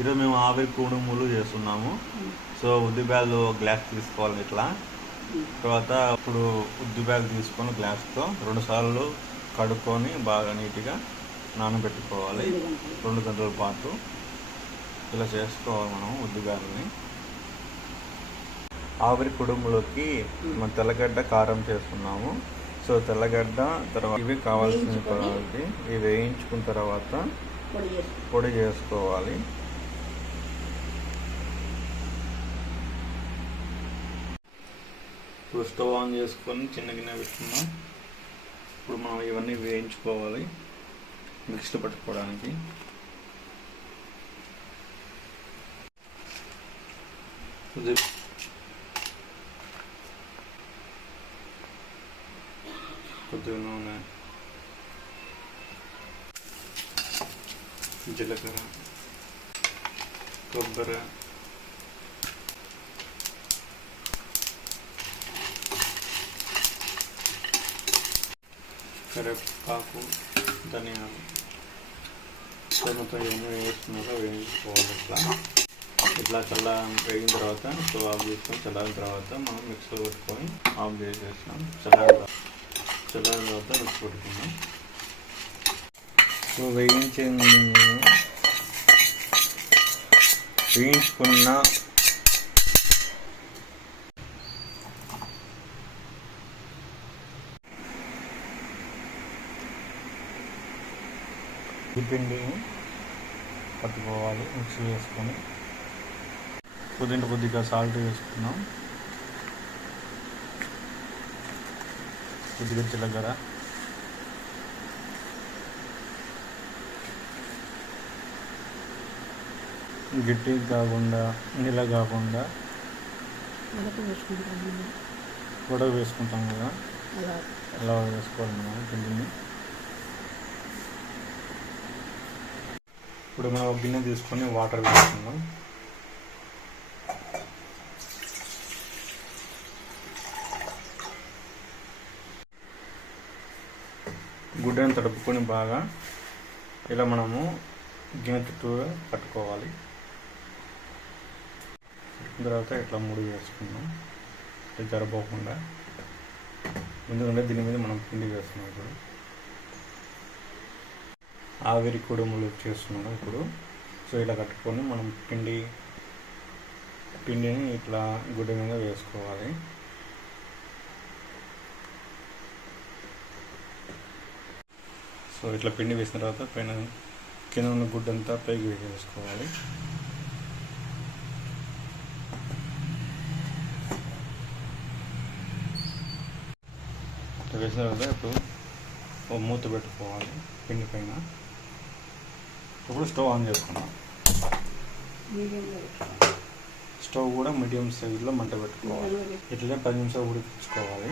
ఈరోజు మేము ఆవిరి కుడుములు చేస్తున్నాము. సో ఉద్దిబ్యాలు గ్లాస్ తీసుకోవాలి ఇట్లా. తర్వాత ఇప్పుడు ఉద్దిబ్యాలు తీసుకొని గ్లాస్తో రెండు సార్లు కడుక్కొని బాగా నీట్గా నానబెట్టుకోవాలి. రెండు గంటల. పాటు ఇలా చేసుకోవాలి మనం ఉద్దిబ్యాలని ఆవిరి కుడుములోకి మన తెల్లగడ్డ కారం చేస్తున్నాము. సో తెల్లగడ్డ తర్వాత ఇవి కావాల్సిన ఇవి వేయించుకున్న తర్వాత పొడి చేసుకోవాలి. ఇప్పుడు స్టవ్ ఆన్ చేసుకొని చిన్న గిన్నె పెట్టుకున్నాం ఇప్పుడు మనం ఇవన్నీ వేయించుకోవాలి. మిక్స్డ్ పట్టుకోవడానికి కొద్దిగా నూనె జీలకర్ర కొబ్బరి కరివేపాకు ధనియాలు మొత్తం ఇవన్నీ వేసుకున్నాక వేయించుకోవాలి ఇట్లా ఇట్లా చల్ల వేగిన తర్వాత స్టవ్ ఆఫ్ చేసుకొని చల్లారిన తర్వాత మనం మిక్సీలో పెట్టుకొని ఆఫ్ చేసేసాం చల్లారి చల్లారిన తర్వాత మిక్స్ పెట్టుకున్నాం. సో వేయించింది వేయించుకున్న పిండిని పట్టుకోవాలి మిక్సీ వేసుకొని. కొద్దింటి కొద్దిగా సాల్ట్ వేసుకున్నాం. కొద్దిగా జీలకర్ర. గట్టి కాకుండా నీళ్ళ కాకుండా గొడవ వేసుకుంటాం కదా. అలా వేసుకోవాలి మనం పిండిని. ఇప్పుడు మనం గిన్నె తీసుకొని వాటర్ వేసుకుందాం. గుడ్డను తడుపుకొని బాగా ఇలా మనము గిన్నె చుట్టూ కట్టుకోవాలి. తర్వాత ఇట్లా ముడి వేసుకుందాం. ఇది జరపోకుండా ఎందుకంటే దీని మీద మనం పిండి వేస్తున్నాం ఇప్పుడు. ఆవిరి కుడుములు చేస్తున్నాం ఇప్పుడు. సో ఇలా కట్టుకొని మనం పిండి పిండిని ఇట్లా గుడ్డ మీద వేసుకోవాలి. సో ఇట్లా పిండి వేసిన తర్వాత పైన కింద ఉన్న గుడ్డంతా పైకి వేసేసుకోవాలి. ఇట్లా వేసిన తర్వాత ఇప్పుడు మూత పెట్టుకోవాలి పిండి పైన. ఇప్పుడు స్టవ్ ఆన్ చేసుకున్నాం. స్టవ్ కూడా మీడియం సైజులో మంట పెట్టుకోవాలి. ఇట్లనే పది నిమిషాలు ఉడికించుకోవాలి.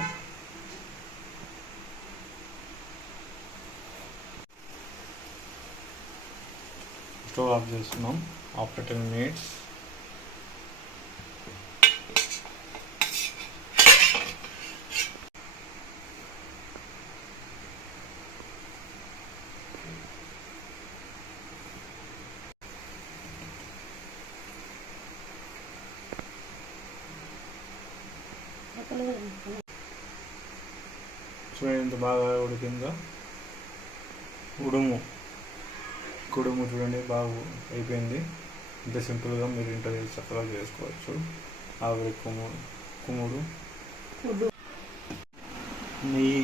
స్టవ్ ఆఫ్ చేస్తున్నాం. After ten minutes. చూడండి ఎంత బాగా ఉడికిందో. ఉడుము. కుడుము చూడండి బాగా అయిపోయింది. ఇంత సింపుల్గా మీరు ఇంట్లో చక్కగా చేసుకోవచ్చు. ఆవిరి కుమ్ముడు కుమ్ముడు నెయ్యి.